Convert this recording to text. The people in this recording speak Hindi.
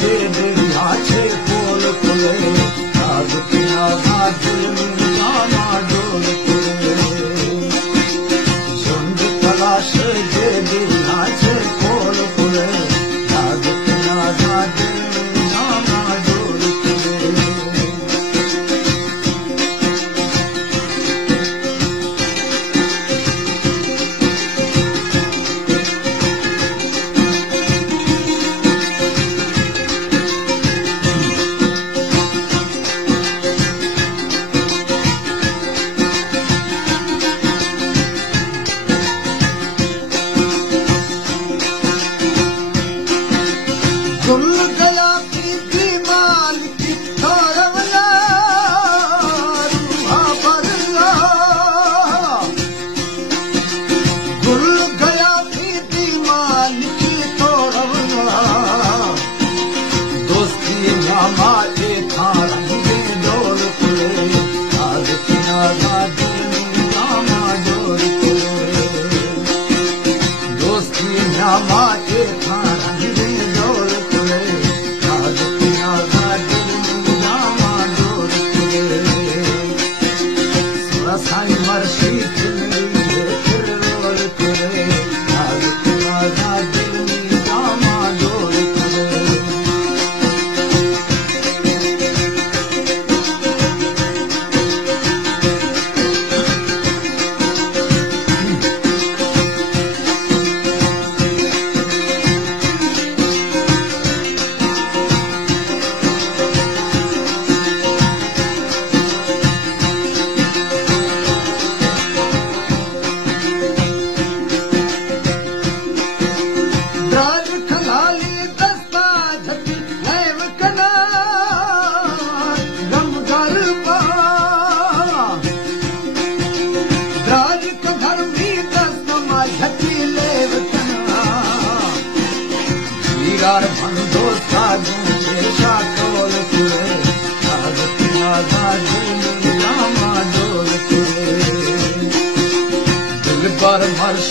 जे दिया छे पोल खुले राज पिया दिल में जाना डोल खुले झुंड तलाश जे दिया छे पोल खुले राज पिया दिल में जाना डोल खुले गुल गया प्रीति मालिकी थोरवला रूहा बरला गुल गया प्रीति मालिकी थोरवला दोस्ती मामा के थारंगे डोल खुले आज किनारा दिल में जामा डोल खुले दोस्ती मामा के थारंगे डोल साई मर्शी फिर रोल करे आज तुम्हारा दिल में जामा डोल करे बंदो साधु जैसा टोल खुले आज तुम्हारा दिल में जामा डोल खुले दिल पर मर्श